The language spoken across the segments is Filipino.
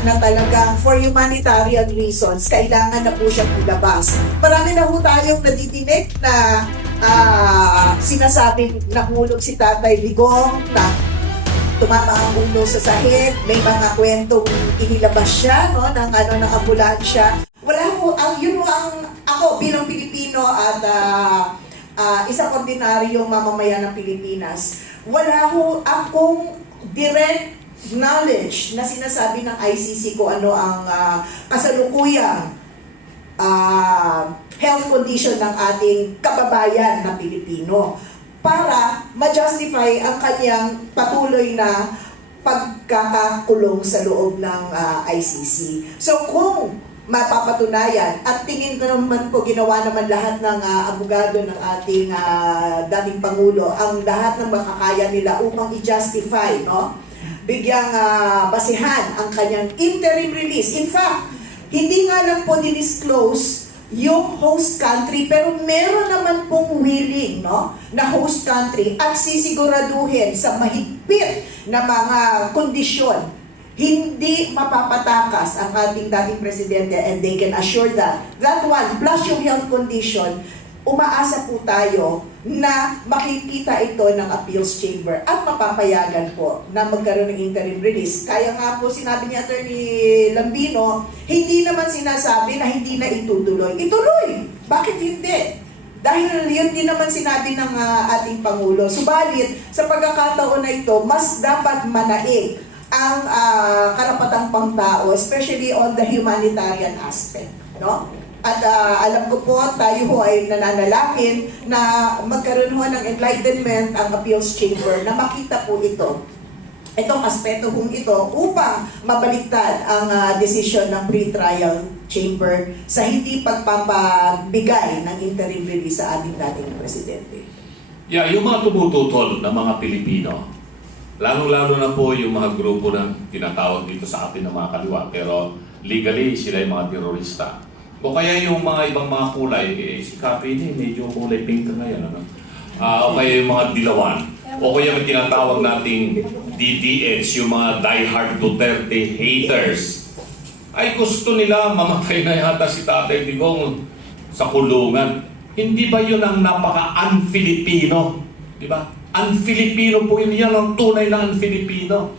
na talagang for humanitarian reasons, kailangan na po siyang ilabas. Marami na po tayong nadidinig na sinasabing nahulog si Tatay Digong, na tumama ang ulo sa sahig, may mga kwentong inilabas siya ng ambulansya. Wala po, yun ang ako bilang Pilipino at isang ordinaryong mamamayan ng Pilipinas, wala ho akong direct knowledge na sinasabi ng ICC kung ano ang kasalukuyang health condition ng ating kababayan na Pilipino para ma-justify ang kanyang patuloy na pagkakakulong sa loob ng ICC. So kung mapapatunayan, at tingin ko naman po ginawa naman lahat ng abogado ng ating dating Pangulo ang lahat ng makakaya nila upang i-justify, bigyang basihan ang kanyang interim release. In fact, hindi nga lang po dinisclose yung host country, pero meron naman pong willing na host country at sisiguraduhin sa mahigpit na mga kondisyon hindi mapapatakas ang ating dating presidente, and they can assure that one, plus yung health condition, umaasa po tayo na makikita ito ng appeals chamber at mapapayagan po na magkaroon ng interim release. Kaya nga po sinabi ni Attorney Lambino, hindi naman sinasabi na hindi na itutuloy. Ituloy! Bakit hindi? Dahil yun din naman sinabi ng ating Pangulo. Subalit, sa pagkakataon na ito, mas dapat manaig ang karapatang pangtao, especially on the humanitarian aspect, At alam ko po, tayo ho ay nananalangin na magkaroon ho ng enlightenment ang appeals chamber na makita po itong aspeto ito upang mabaliktad ang desisyon ng pre-trial chamber sa hindi pagpapabigay ng interim release sa ating dating presidente. Yeah, yung mga tumututol na mga Pilipino, lalong-lalo na po yung mga grupo na tinatawag dito sa atin ng mga kaliwa, pero legally sila yung mga terorista. O kaya yung mga ibang mga kulay, si Kape medyo kulay pink na yan, o kaya yung mga dilawan, o kaya yung tinatawag nating DDH, yung mga diehard Duterte haters. Ay gusto nila mamatay na yata si Tatay Digong sa kulungan. Hindi ba yun ang napaka-un-Filipino? Di ba? Un-Filipino po yun, yan ang tunay na un-Filipino.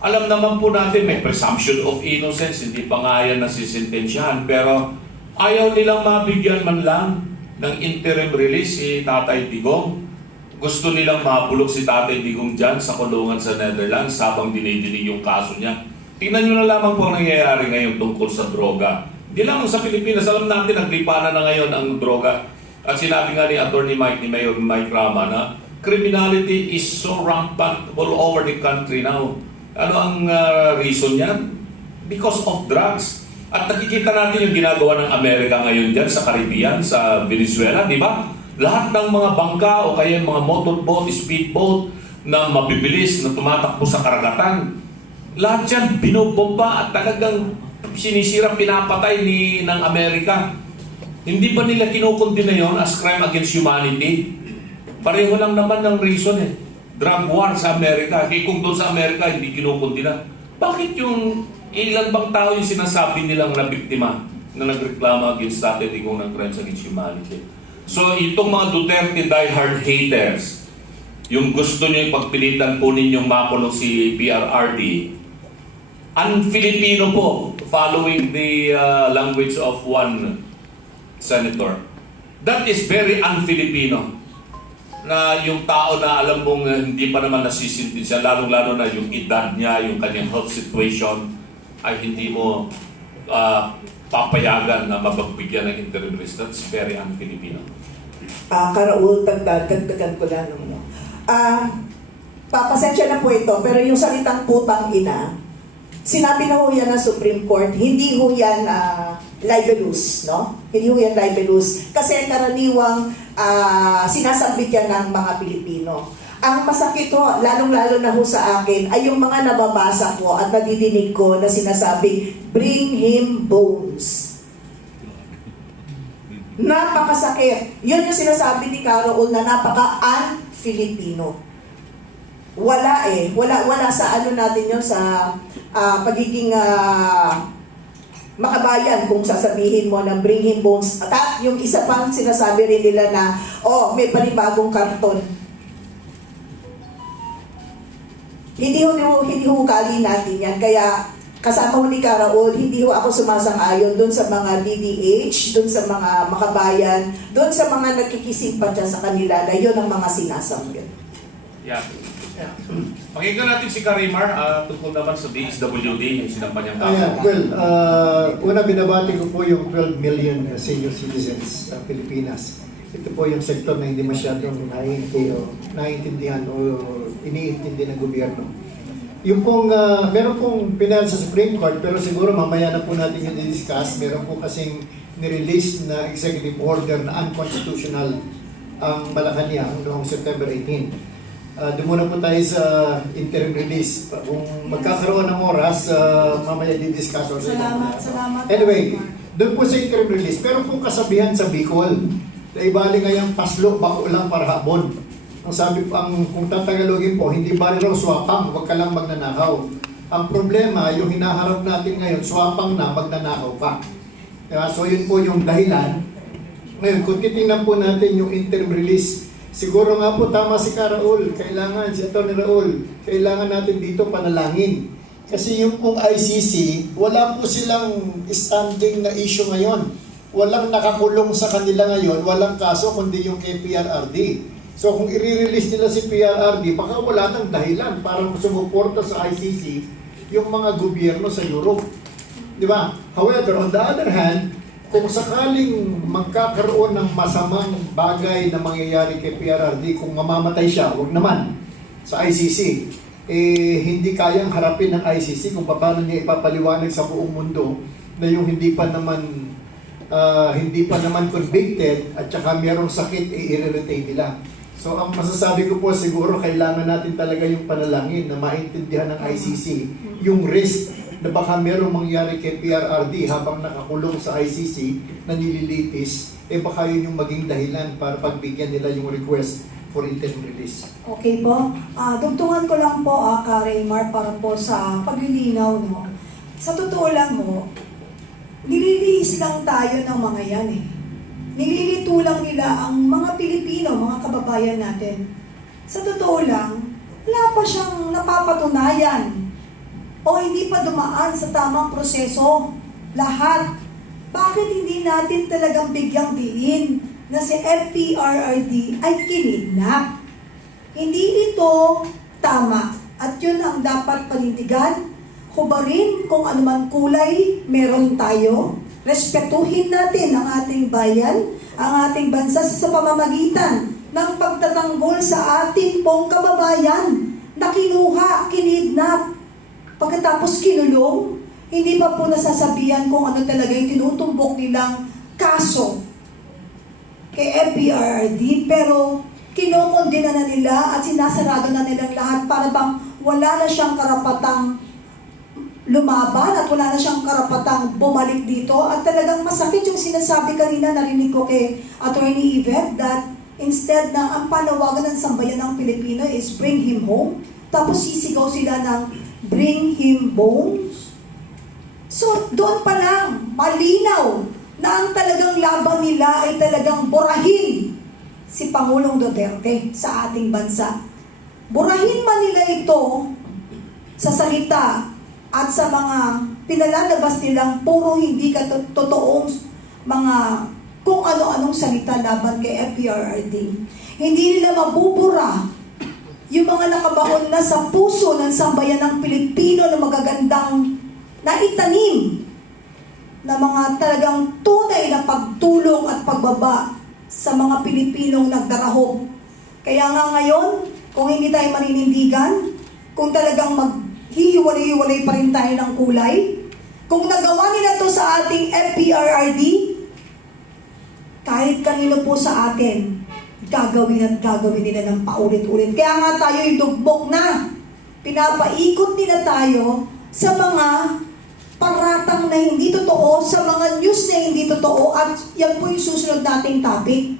Alam naman po natin may presumption of innocence, hindi pa nga yan nasisintensyahan, pero ayaw nilang mabigyan man lang ng interim release si Tatay Digong. Gusto nilang mabulok si Tatay Digong dyan sa kulungan sa Netherlands habang dinidinig yung kaso niya. Tingnan nyo na lamang po ang nangyayari ngayon tungkol sa droga. Hindi lamang sa Pilipinas, alam natin naglipanan na ngayon ang droga. At sinabi nga ni Attorney Mike, ni Mayor Mike Rama, na criminality is so rampant all over the country now. Ano ang reason yan? Because of drugs. At nakikita natin yung ginagawa ng Amerika ngayon dyan sa Caribbean, sa Venezuela, di ba? Lahat ng mga bangka o kaya mga motorboat, speedboat na mabibilis, na tumatakbo sa karagatan, lahat yan binobomba at talagang sinisira, pinapatay ng Amerika. Hindi ba nila kinukundina yon as crime against humanity? Pareho lang naman ng reason Drug war sa Amerika. Kung doon sa Amerika hindi kinukundina, bakit yung ilan bang tao yung sinasabi nilang na biktima na nagreklamo against Tatay Digong ng crimes against humanity? So itong mga Duterte diehard haters, yung gusto nyo yung pagpilitan po ninyong makulong si PRRD, un-Filipino po, following the language of one senator. That is very un-Filipino. Na yung tao na alam mong hindi pa naman nasisintensya, lalong-lalo na yung edad niya, yung kanyang health situation, ay hindi mo papayagan na mapagbigyan ng interim release. That's very un-Filipino. Karaul, dagdagan ko lang. Papasensya na po ito, pero yung salitang putang ina, sinabi na ho yan ng Supreme Court, hindi ho yan libelous, Hindi ho yan libelous. Kasi karaniwang sinasambit yan ng mga Pilipino. Ang masakit ho, lalong-lalo na ho sa akin, ay yung mga nababasa ko at nadidinig ko na sinasabing, bring him bones. Napakasakit. Yun yung sinasabi ni Karaul na napaka-un-Filipino. Wala eh. Wala sa ano natin yun, sa pagiging makabayan kung sasabihin mo na bring him bones. At yung isa pang sinasabi rin nila na, oh, may panibagong karton. Hindi ho kali natin yan. Kaya kasama ho ni Karaol, hindi ho ako sumasang-ayon doon sa mga DDH, doon sa mga makabayan, doon sa mga nakikisimpatya sa kanila na yun ang mga sinasabi. Yeah. Pakinggan natin si Karimar tungkol naman sa DSWD, yung sinampanyang kaso. Well, una binabati ko po yung 12 million senior citizens sa Pilipinas. Ito po yung sektor na hindi masyadong naiintindihan o iniintindi ng gobyerno. Yung pong, meron pong pinal sa Supreme Court, pero siguro mamaya na po natin yung i-discuss. Meron po kasing nirelease na executive order na unconstitutional ang Malacanang noong September 18. Doon muna po tayo sa interim release. Kung magkakaroon ng oras, mamaya di-discuss. Salamat. Anyway, doon po sa interim release, pero pong kasabihan sa Bicol, na ibali ngayong paslo, bako lang para habon. Ang sabi po, kung tatagalogin po, hindi bali raw swapang, huwag ka lang magnanakaw. Ang problema, yung hinaharap natin ngayon, swapang na, magnanakaw pa. So yun po yung dahilan. Ngayon, kung titingnan po natin yung interim release, siguro nga po tama si Karaol, kailangan, si Atty. Raul, kailangan natin dito panalangin. Kasi yung pong ICC, wala po silang standing na issue ngayon. Walang nakakulong sa kanila ngayon, walang kaso kundi yung kay PRRD. So kung i-release nila si PRRD, baka wala nang dahilan para sumuporta sa ICC yung mga gobyerno sa Europe. Di ba? However, on the other hand, kung sakaling magkakaroon ng masamang bagay na mangyayari kay PRRD, kung mamamatay siya, wag naman sa ICC, hindi kayang harapin ng ICC kung paano niya ipapaliwanag sa buong mundo na yung hindi pa naman convicted at saka merong sakit, i-retain nila. So ang masasabi ko po, siguro kailangan natin talaga yung panalangin na maintindihan ng ICC yung risk na baka merong mangyari kay PRRD habang nakakulong sa ICC na nililitis, baka yun yung maging dahilan para pagbigyan nila yung request for interim release. Okay po. Dugtungan ko lang po, Karimar, para po sa paglilinaw, no? Sa totoo lang, no, nililihis lang tayo ng mga yan, eh. Nililito lang nila ang mga Pilipino, mga kababayan natin. Sa totoo lang, wala pa siyang napapatunayan o hindi pa dumaan sa tamang proseso. Lahat. Bakit hindi natin talagang bigyang diin na si FPRRD ay kinidnap? Hindi ito tama at yun ang dapat panindigan. Hubarin kung anuman kulay meron tayo. Respetuhin natin ang ating bayan, ang ating bansa sa pamamagitan ng pagtatanggol sa ating pong kababayan na kinuha, kinidnap, pagkatapos kinulong. Hindi pa po nasasabihan kung ano talaga yung tinutumbok nilang kaso kay FPRRD, pero kinukondina na nila at sinasarado na nilang lahat para bang wala na siyang karapatang lumaban at wala na siyang karapatang bumalik dito. At talagang masakit yung sinasabi kanina, narinig ko kay Attorney Yvette, that instead na ang panawagan ng sambayan ng Pilipino is bring him home, tapos sisigaw sila ng bring him bones. So doon pa lang, malinaw na ang talagang laban nila ay talagang burahin si Pangulong Duterte sa ating bansa. Burahin man nila ito sa salita at sa mga pinalalabas nilang puro hindi totoong mga kung ano-anong salita laban kay FPRRD. Hindi nila mabubura yung mga nakabaon na sa puso ng sambayan ng Pilipino na magagandang naitanim na mga talagang tunay na pagtulong at pagbaba sa mga Pilipinong nagdarahop. Kaya nga ngayon, kung hindi tayo maninindigan, kung talagang hihiwalay-hiwalay pa rin tayo ng kulay. Kung nagawa nila to sa ating FPRRD, kahit kanino po sa atin, gagawin at gagawin nila ng paulit-ulit. Kaya nga tayo yung dugbok na. Pinapaikot nila tayo sa mga paratang na hindi totoo, sa mga news na hindi totoo, at yan po yung susunod nating topic.